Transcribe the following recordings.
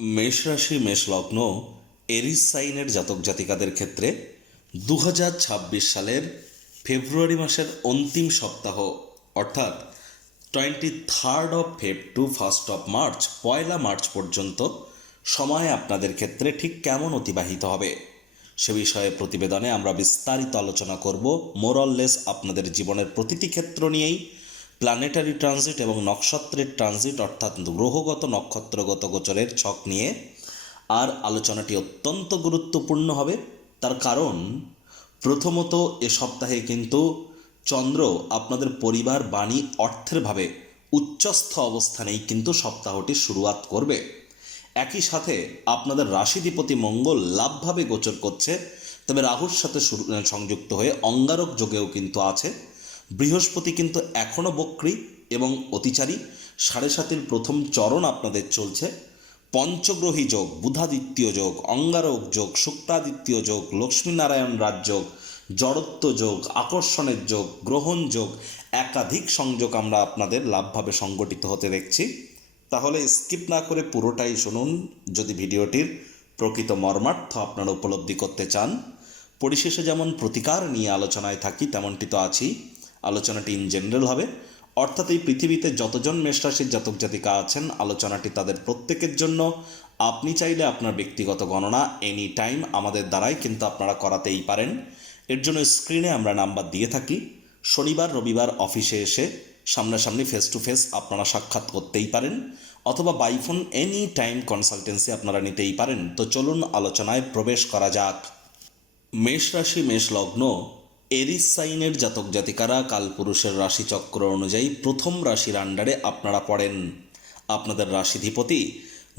মেষ রাশি মেষ লগ্ন এরিস সাইনের জাতক জাতিকাদের ক্ষেত্রে 2026 সালের ফেব্রুয়ারি মাসের অন্তিম সপ্তাহ অর্থাৎ 23rd of Feb to 1st of March, 1 March পর্যন্ত সময় আপনাদের ক্ষেত্রে ঠিক কেমন অতিবাহিত হবে সে বিষয়ে প্রতিবেদনে আমরা বিস্তারিত আলোচনা করব। মোরললেস আপনাদের জীবনের প্রতিটি ক্ষেত্র নিয়েই প্ল্যানেটারি ট্রানজিট এবং নক্ষত্রের ট্রানজিট অর্থাৎ গ্রহগত নক্ষত্রগত গোচরের ছক নিয়ে আর আলোচনাটি অত্যন্ত গুরুত্বপূর্ণ হবে। তার কারণ প্রথমত এ সপ্তাহে কিন্তু চন্দ্র আপনাদের পরিবার, বাণী, অর্থের ভাবে উচ্চস্থ অবস্থানেই কিন্তু সপ্তাহটি শুরুয়াত করবে। একই সাথে আপনাদের রাশিধিপতি মঙ্গল লাভভাবে গোচর করছে, তবে রাহুর সাথে সংযুক্ত হয়ে অঙ্গারক যোগেও কিন্তু আছে। বৃহস্পতি কিন্তু এখনও বক্রী এবং অতিচারী, 7.5 প্রথম চরণ আপনাদের চলছে। পঞ্চগ্রহী যোগ, বুধাদিত্য যোগ, অঙ্গারক যোগ, শুক্রাদিত্য যোগ, লক্ষ্মীনারায়ণ রাজযোগ, জড়ত্ব যোগ, আকর্ষণের যোগ, গ্রহণ যোগ, একাধিক সংযোগ আমরা আপনাদের লাভভাবে সংগঠিত হতে দেখছি। তাহলে স্কিপ না করে পুরোটাই শুনুন যদি ভিডিওটির প্রকৃত মর্মার্থ আপনারা উপলব্ধি করতে চান। পরিশেষে যেমন প্রতিকার নিয়ে আলোচনায় থাকি তেমনটি তো আছি। আলোচনাটি ইন জেনারেল হবে, অর্থাৎ এই পৃথিবীতে যতজন মেষরাশির জাতক জাতিকা আছেন আলোচনাটি তাদের প্রত্যেকের জন্য। আপনি চাইলে আপনার ব্যক্তিগত গণনা এনি টাইম আমাদের দ্বারাই কিন্তু আপনারা করাতেই পারেন। এর জন্য স্ক্রিনে আমরা নাম্বার দিয়ে থাকি। শনিবার রবিবার অফিসে এসে সামনাসামনি ফেস টু ফেস আপনারা সাক্ষাৎ করতেই পারেন, অথবা বাইফোন এনি টাইম কনসালটেন্সি আপনারা নিতেই পারেন। তো চলুন আলোচনায় প্রবেশ করা যাক। মেষ রাশি মেষ লগ্ন এরিস সাইনের জাতক জাতিকারা কালপুরুষের রাশিচক্র অনুযায়ী প্রথম রাশির আন্ডারে আপনারা পড়েন। আপনাদের রাশিধিপতি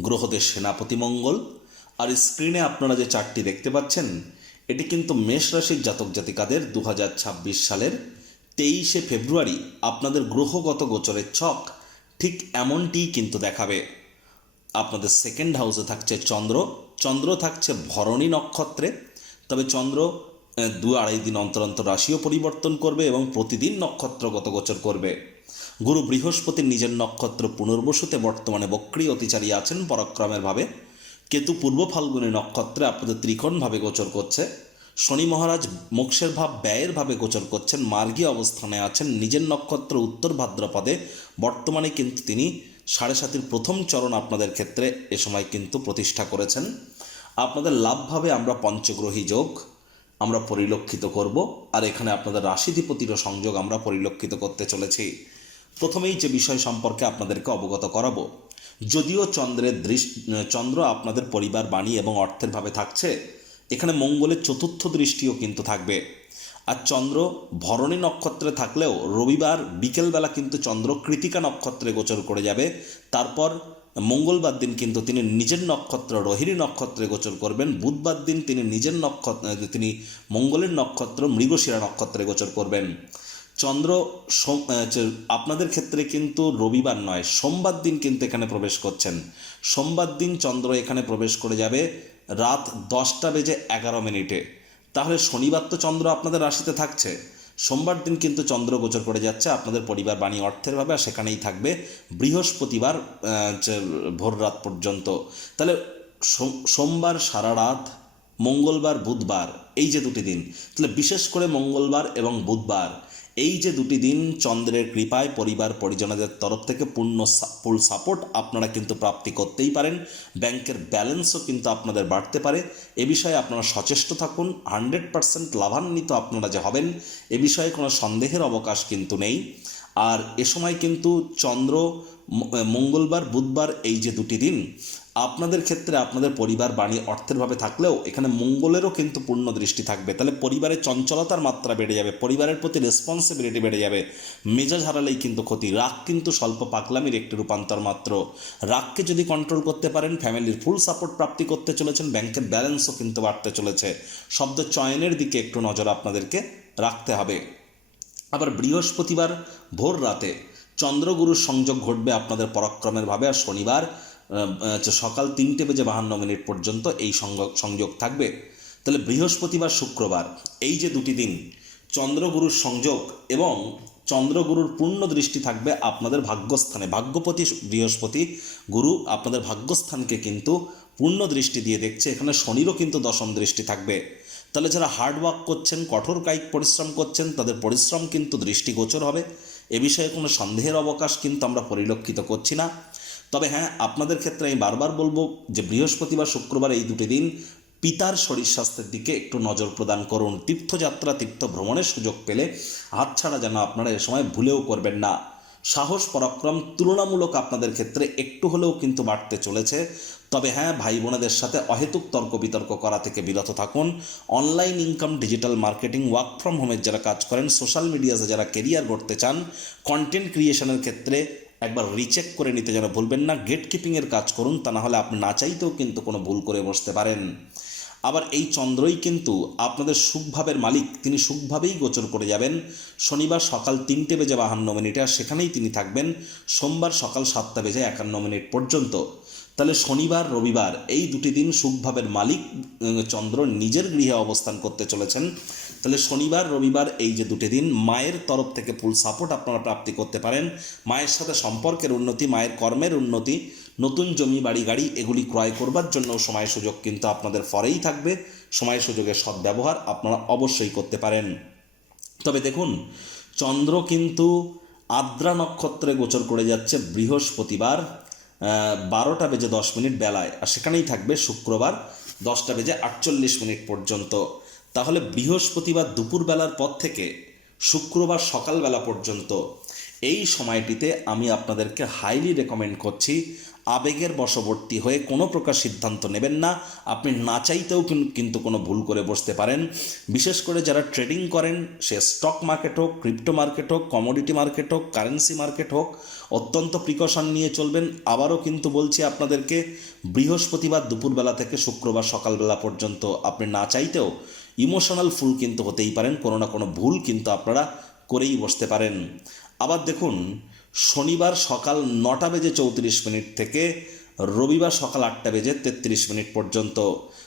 গ্রহদের সেনাপতি মঙ্গল। আর স্ক্রিনে আপনারা যে চার্টটি দেখতে পাচ্ছেন এটি কিন্তু মেষ রাশির জাতক জাতিকাদের 2026 সালের 23শে ফেব্রুয়ারি আপনাদের গ্রহগত গোচরের ছক ঠিক এমনটিই কিন্তু দেখাবে। আপনাদের সেকেন্ড হাউসে থাকছে চন্দ্র। চন্দ্র থাকছে ভরণী নক্ষত্রে, তবে চন্দ্র 2-2.5 দিন অন্তর অন্তর রাশিও পরিবর্তন করবে এবং প্রতিদিন নক্ষত্রগত গোচর করবে। গুরু বৃহস্পতি নিজের নক্ষত্র পুনর্বসুতে বর্তমানে বক্রী অতিচারী আছেন পরাক্রমের ভাবে। কেতু পূর্ব ফাল্গুনী নক্ষত্রে আপনাদের ত্রিকোণভাবে গোচর করছে। শনি মহারাজ মোক্ষের ভাব ব্যয়ের ভাবে গোচর করছেন, মার্গী অবস্থানে আছেন। নিজের নক্ষত্র উত্তর ভাদ্রপদে বর্তমানে কিন্তু তিনি 7.5 প্রথম চরণ আপনাদের ক্ষেত্রে এ সময় কিন্তু প্রতিষ্ঠা করেছেন। আপনাদের লাভভাবে আমরা পঞ্চগ্রহী যোগ আমরা পরিলক্ষিত করব, আর এখানে আপনাদের রাশিধিপতিরও সংযোগ আমরা পরিলক্ষিত করতে চলেছি। প্রথমেই যে বিষয় সম্পর্কে আপনাদেরকে অবগত করাবো, যদিও চন্দ্র আপনাদের পরিবার, বাণী এবং অর্থের ভাবে থাকছে, এখানে মঙ্গলের চতুর্থ দৃষ্টিও কিন্তু থাকবে। আর চন্দ্র ভরণী নক্ষত্রে থাকলেও রবিবার বিকেলবেলা কিন্তু চন্দ্র কৃতিকা নক্ষত্রে গোচর করে যাবে। তারপর মঙ্গলবার দিন কিন্তু তিনি নিজের নক্ষত্র রোহিণী নক্ষত্রে গোচর করবেন। বুধবার দিন তিনি মঙ্গলের নক্ষত্র মৃগশিরা নক্ষত্রে গোচর করবেন। চন্দ্র আপনাদের ক্ষেত্রে কিন্তু রবিবার নয়, সোমবার দিন কিন্তু এখানে প্রবেশ করছেন। সোমবার দিন চন্দ্র এখানে প্রবেশ করে যাবে রাত 10:11। তাহলে শনিবার তো চন্দ্র আপনাদের রাশিতে থাকছে, সোমবার দিন কিন্তু চন্দ্র গোচর করে যাচ্ছে আপনাদের পরিবার, বাণী, অর্থের ভাবে, আর সেখানেই থাকবে বৃহস্পতিবার ভোর রাত পর্যন্ত। তাহলে সোমবার সারা রাত, মঙ্গলবার বুধবার এই যে দুটি দিন, তাহলে বিশেষ করে মঙ্গলবার এবং বুধবার এই যে দুটি দিন চন্দ্রের কৃপায় পরিবার পরিজনদের তরফ থেকে ফুল সাপোর্ট আপনারা কিন্তু প্রাপ্তি করতেই পারেন। ব্যাংকের ব্যালেন্সও কিন্তু আপনাদের বাড়তে পারে। এ বিষয়ে আপনারা সচেষ্ট থাকুন। 100% লাভান্বিত আপনারা যে হবেন এ বিষয়ে কোনো সন্দেহের অবকাশ কিন্তু নেই। আর এ সময় কিন্তু চন্দ্র মঙ্গলবার বুধবার এই যে দুটি দিন আপনাদের ক্ষেত্রে আপনাদের পরিবার, বাণী, অর্থের ভাবে থাকলেও এখানে মঙ্গলেরও কিন্তু পূর্ণ দৃষ্টি থাকবে। তাহলে পরিবারের চঞ্চলতার মাত্রা বেড়ে যাবে, পরিবারের প্রতি রেসপন্সিবিলিটি বেড়ে যাবে। মেজাজ হারালেই কিন্তু ক্ষতি। রাগ কিন্তু স্বল্প পাগলামির একটি রূপান্তর মাত্র। রাগকে যদি কন্ট্রোল করতে পারেন ফ্যামিলির ফুল সাপোর্ট প্রাপ্তি করতে চলেছেন। ব্যাংকের ব্যালেন্সও কিন্তু বাড়তে চলেছে। শব্দ চয়নের দিকে একটু নজর আপনাদেরকে রাখতে হবে। আবার বৃহস্পতিবার ভোর রাতে চন্দ্রগুরুর সংযোগ ঘটবে আপনাদের পরাক্রমের ভাবে। আর শনিবার সকাল 3:52 পর্যন্ত এই সংযোগ থাকবে। তাহলে বৃহস্পতিবার শুক্রবার এই যে দুটি দিন চন্দ্রগুরুর সংযোগ এবং চন্দ্রগুরুর পূর্ণ দৃষ্টি থাকবে আপনাদের ভাগ্যস্থানে। ভাগ্যপতি বৃহস্পতি গুরু আপনাদের ভাগ্যস্থানকে কিন্তু পূর্ণ দৃষ্টি দিয়ে দেখছে। এখানে শনিরও কিন্তু দশম দৃষ্টি থাকবে। তাহলে যারা হার্ডওয়ার্ক করছেন, কঠোর কায়িক পরিশ্রম করছেন, তাদের পরিশ্রম কিন্তু দৃষ্টিগোচর হবে। এ বিষয়ে কোনো সন্দেহের অবকাশ কিন্তু আমরা পরিলক্ষিত করছি না। তবে হ্যাঁ, আপনাদের ক্ষেত্রে আমি বারবার বলবো যে বৃহস্পতি বা শুক্রবার এই দুটি দিন পিতার শরীর স্বাস্থ্যের দিকে একটু নজর প্রদান করুন। তীর্থযাত্রা, তীর্থ ভ্রমণের সুযোগ পেলে হাতছাড়া যেন আপনারা এ সময় ভুলেও করবেন না। সাহস পরাক্রম তুলনামূলক আপনাদের ক্ষেত্রে একটু হলেও কিন্তু বাড়তে চলেছে। তবে হ্যাঁ, ভাই বোনেদের সাথে অহেতুক তর্ক বিতর্ক করা থেকে বিরত থাকুন। Online income, digital marketing, work from হোমের যারা কাজ করেন, সোশ্যাল মিডিয়াতে যারা কেরিয়ার গড়তে চান, কন্টেন্ট ক্রিয়েশনের ক্ষেত্রে একবার রিচেক করে নিতে যেন ভুলবেন না। গেট কিপিংয়ের কাজ করুন, তা না হলে আপনি না চাইতেও কিন্তু কোনো ভুল করে বসতে পারেন। আবার এই চন্দ্রই কিন্তু আপনাদের সুখভাবের মালিক, তিনি সুখভাবেই গোচর করে যাবেন শনিবার সকাল 3:52 আর সেখানেই তিনি থাকবেন সোমবার সকাল 7:51 পর্যন্ত। তাহলে শনিবার রবিবার এই দুটি দিন সুখভাবের মালিক চন্দ্র নিজের গৃহে অবস্থান করতে চলেছেন। তাহলে শনিবার রবিবার এই যে দুটি দিন মায়ের তরফ থেকে ফুল সাপোর্ট আপনারা প্রাপ্তি করতে পারেন। মায়ের সাথে সম্পর্কের উন্নতি, মায়ের কর্মের উন্নতি, নতুন জমি বাড়ি গাড়ি এগুলি ক্রয় করবার জন্য সময় সুযোগ কিন্তু আপনাদের ফরেই থাকবে। সময় সুযোগের সদ্ব্যবহার আপনারা অবশ্যই করতে পারেন। তবে দেখুন, চন্দ্র কিন্তু আদ্রা নক্ষত্রে গোচর করে যাচ্ছে বৃহস্পতিবার 12:10 বেলায়, আর সেখানেই থাকবে শুক্রবার 10:48 পর্যন্ত। তাহলে বৃহস্পতিবার দুপুরবেলার পর থেকে শুক্রবার সকালবেলা পর্যন্ত এই সময়টিতে আমি আপনাদেরকে হাইলি রেকমেন্ড করছি আবেগের বশবর্তী হয়ে কোনো প্রকার সিদ্ধান্ত নেবেন না। আপনি না চাইতেও কিন্তু কোনো ভুল করে বসতে পারেন। বিশেষ করে যারা ট্রেডিং করেন, সে স্টক মার্কেট হোক, ক্রিপ্টো মার্কেট হোক, কমোডিটি মার্কেট হোক, কারেন্সি মার্কেট হোক, অত্যন্ত প্রিকশন নিয়ে চলবেন। আবারও কিন্তু বলছি আপনাদেরকে, বৃহস্পতিবার দুপুরবেলা থেকে শুক্রবার সকালবেলা পর্যন্ত আপনি না চাইতেও ইমোশনাল ফুল কিন্তু হতেই পারেন, কোনো না কোনো ভুল কিন্তু আপনারা করেই বসতে পারেন। আবার দেখুন, শনিবার সকাল 9:34 থেকে রবিবার সকাল 8:33 পর্যন্ত।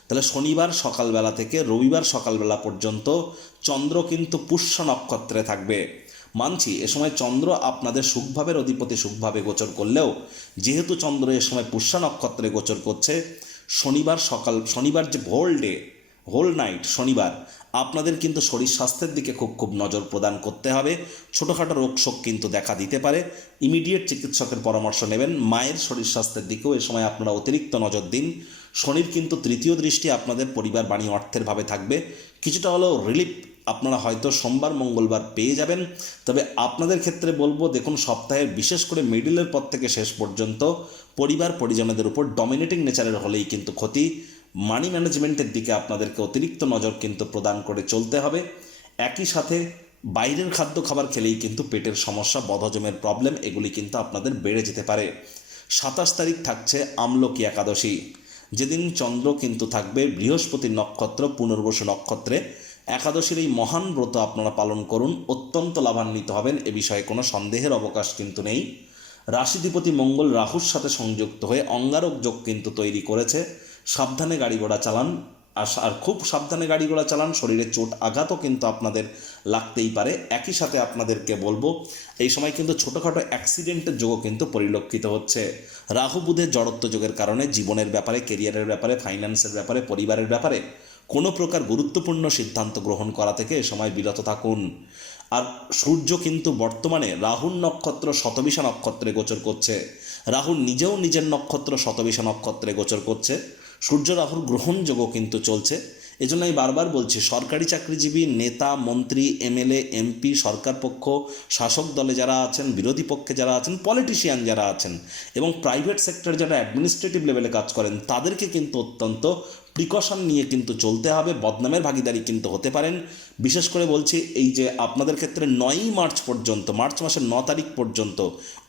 তাহলে শনিবার সকালবেলা থেকে রবিবার সকালবেলা পর্যন্ত চন্দ্র কিন্তু পুষ্য নক্ষত্রে থাকবে। মানছি এ সময় চন্দ্র আপনাদের সুখভাবের অধিপতি সুখভাবে গোচর করলেও, যেহেতু চন্দ্র এ সময় পুষ্য নক্ষত্রে গোচর করছে, শনিবার যে হোল নাইট শনিবার আপনাদের কিন্তু শরীর স্বাস্থ্যের দিকে খুব নজর প্রদান করতে হবে। ছোটোখাটো রোগশোক কিন্তু দেখা দিতে পারে, ইমিডিয়েট চিকিৎসকের পরামর্শ নেবেন। মায়ের শরীর স্বাস্থ্যের দিকেও এ সময় আপনারা অতিরিক্ত নজর দিন। শনির কিন্তু তৃতীয় দৃষ্টি আপনাদের পরিবার, বাণী, অর্থের ভাবে থাকবে। কিছুটা হলেও রিলিফ আপনারা হয়তো সোমবার মঙ্গলবার পেয়ে যাবেন। তবে আপনাদের ক্ষেত্রে বলবো, দেখুন সপ্তাহের বিশেষ করে মিডিলের পর থেকে শেষ পর্যন্ত পরিবার পরিজনদের উপর ডমিনেটিং নেচারের হলেই কিন্তু ক্ষতি। মানি ম্যানেজমেন্টের দিকে আপনাদেরকে অতিরিক্ত নজর কিন্তু প্রদান করে চলতে হবে। একই সাথে বাইরের খাদ্য খাবার খেলেই কিন্তু পেটের সমস্যা, বদহজমের প্রবলেম এগুলি কিন্তু আপনাদের বেড়ে যেতে পারে। 27 তারিখ থাকছে আমলকি একাদশী, যেদিন চন্দ্র কিন্তু থাকবে বৃহস্পতির নক্ষত্র পুনর্বসু নক্ষত্রে। একাদশীর এই মহান ব্রত আপনারা পালন করুন, অত্যন্ত লাভান্বিত হবেন, এ বিষয়ে কোনো সন্দেহের অবকাশ কিন্তু নেই। রাশিধিপতি মঙ্গল রাহুর সাথে সংযুক্ত হয়ে অঙ্গারক যোগ কিন্তু তৈরি করেছে। সাবধানে গাড়ি ঘোড়া চালান, আর খুব সাবধানে গাড়ি ঘোড়া চালান। শরীরে চোট আঘাতও কিন্তু আপনাদের লাগতেই পারে। একই সাথে আপনাদেরকে বলবো, এই সময় কিন্তু ছোটোখাটো অ্যাক্সিডেন্টের যোগও কিন্তু পরিলক্ষিত হচ্ছে। রাহু বুধের জড়ত্ব যোগের কারণে জীবনের ব্যাপারে, কেরিয়ারের ব্যাপারে, ফাইন্যান্সের ব্যাপারে, পরিবারের ব্যাপারে কোনো প্রকার গুরুত্বপূর্ণ সিদ্ধান্ত গ্রহণ করা থেকে এ সময় বিরত থাকুন। আর সূর্য কিন্তু বর্তমানে রাহুর নক্ষত্র শতবিশা নক্ষত্রে গোচর করছে। রাহু নিজেও নিজের নক্ষত্র শতবিশা নক্ষত্রে গোচর করছে। সূর্য রাহুর গ্রহণযোগও কিন্তু চলছে। এজন্য আমি বারবার বলছি, সরকারি চাকরিজীবী, নেতা, মন্ত্রী, এমএলএ, এমপি, সরকার পক্ষ, শাসক দলে যারা আছেন, বিরোধী পক্ষে যারা আছেন, পলিটিশিয়ান যারা আছেন এবং প্রাইভেট সেক্টর যারা অ্যাডমিনিস্ট্রেটিভ লেভেলে কাজ করেন, তাদেরকে কিন্তু অত্যন্ত প্রিকশন নিয়ে কিন্তু চলতে হবে। বদনামের ভাগিদারি কিন্তু হতে পারেন। বিশেষ করে বলছি, এই যে আপনাদের ক্ষেত্রে 9ই মার্চ পর্যন্ত, মার্চ মাসের 9 তারিখ পর্যন্ত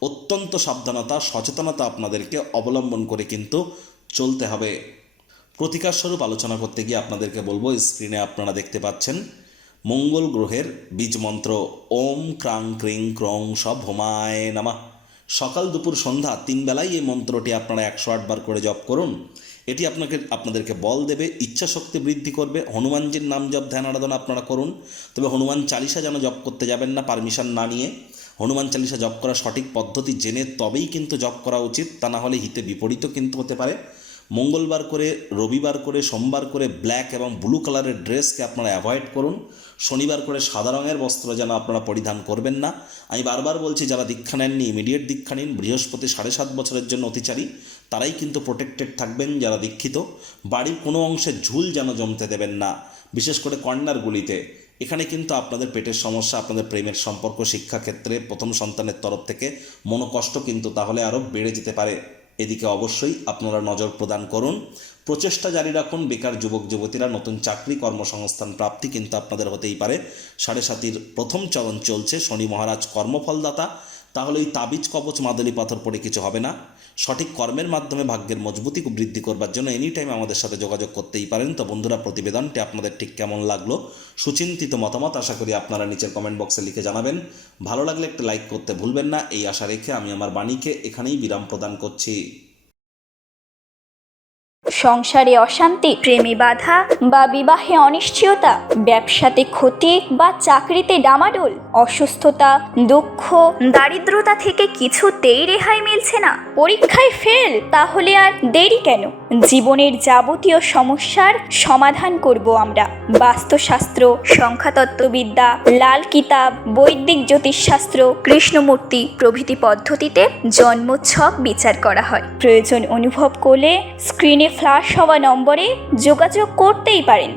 অত্যন্ত সাবধানতা, সচেতনতা আপনাদেরকে অবলম্বন করে কিন্তু চলতে হবে। প্রতিকার স্বরূপ আলোচনা করতে গিয়ে আপনাদেরকে বলবো, স্ক্রিনে আপনারা দেখতে পাচ্ছেন মঙ্গল গ্রহের বীজ মন্ত্র ওম ক্রাং ক্রিং ক্রং সভমায় নমঃ। সকাল দুপুর সন্ধ্যা 3 বেলায় এই মন্ত্রটি আপনারা 108 বার করে জপ করুন। এটি আপনাদেরকে বল দেবে, ইচ্ছা শক্তি বৃদ্ধি করবে। হনুমানজির নাম জপ ধ্যান আরাধনা আপনারা করুন, তবে হনুমান চালিসা যেন জপ করতে যাবেন না পারমিশন না নিয়ে। হনুমান চালিসা জপ করার সঠিক পদ্ধতি জেনে তবেই কিন্তু জপ করা উচিত, তা না হলে হিতে বিপরীতও কিন্তু হতে পারে। মঙ্গলবার করে, রবিবার করে, সোমবার করে ব্ল্যাক এবং ব্লু কালারের ড্রেসকে আপনারা অ্যাভয়েড করুন। শনিবার করে সাদা রঙের বস্ত্র যেন আপনারা পরিধান করবেন না। আমি বারবার বলছি, যারা দীক্ষা নেননি ইমিডিয়েট দীক্ষা নিন। বৃহস্পতি 7.5 বছরের জন্য অতিচারী, তারাই কিন্তু প্রোটেক্টেড থাকবেন যারা দীক্ষিত। বাড়ির কোনো অংশে ঝুল যেন জমতে দেবেন না, বিশেষ করে কর্নারগুলিতে। এখানে কিন্তু আপনাদের পেটের সমস্যা, আপনাদের প্রেমের সম্পর্ক, শিক্ষাক্ষেত্রে প্রথম সন্তানের তরফ থেকে মনোকষ্ট কিন্তু তাহলে আরও বেড়ে যেতে পারে। এদিকে অবশ্যই আপনারা নজর প্রদান করুন, প্রচেষ্টা জারি রাখুন। বেকার যুবক যুবতীরা নতুন চাকরি কর্মসংস্থান প্রাপ্তি কিন্তু আপনাদের হতেই পারে। 7.5 প্রথম চরণ চলছে, শনি মহারাজ কর্মফলদাতা। তাহলে এই তাবিজ কবচ মাদুলি পাথর পড়ে কিছু হবে না। সঠিক কর্মের মাধ্যমে ভাগ্যের মজবুতি বৃদ্ধি করবার জন্য এনি টাইম আমাদের সাথে যোগাযোগ করতেই পারেন। তো বন্ধুরা, প্রতিবেদনটি আপনাদের ঠিক কেমন লাগলো, সুচিন্তিত মতামত আশা করি আপনারা নিচের কমেন্ট বক্সে লিখে জানাবেন। ভালো লাগলে একটা লাইক করতে ভুলবেন না। এই আশা রেখে আমি আমার বাণীকে এখানেই বিরাম প্রদান করছি। সংসারে অশান্তি, প্রেমে বাধা বা বিবাহে অনিশ্চয়তা, ব্যবসাতে ক্ষতি বা চাকরিতে ডামাডোল, অসুস্থতা, দুঃখ, দারিদ্রতা থেকে কিছুতেই রেহাই মিলছে না, পরীক্ষায় ফেল, তাহলে আর দেরি কেন? জীবনের যাবতীয় সমস্যার সমাধান করব আমরা। বাস্তুশাস্ত্র, সংখ্যাতত্ত্ববিদ্যা, লাল কিতাব, বৈদিক জ্যোতিষশাস্ত্র, কৃষ্ণমূর্তি প্রভৃতি পদ্ধতিতে জন্মছক বিচার করা হয়। প্রয়োজন অনুভব করলে স্ক্রিনে ফ্ল্যাশ হওয়া নম্বরে যোগাযোগ করতেই পারেন।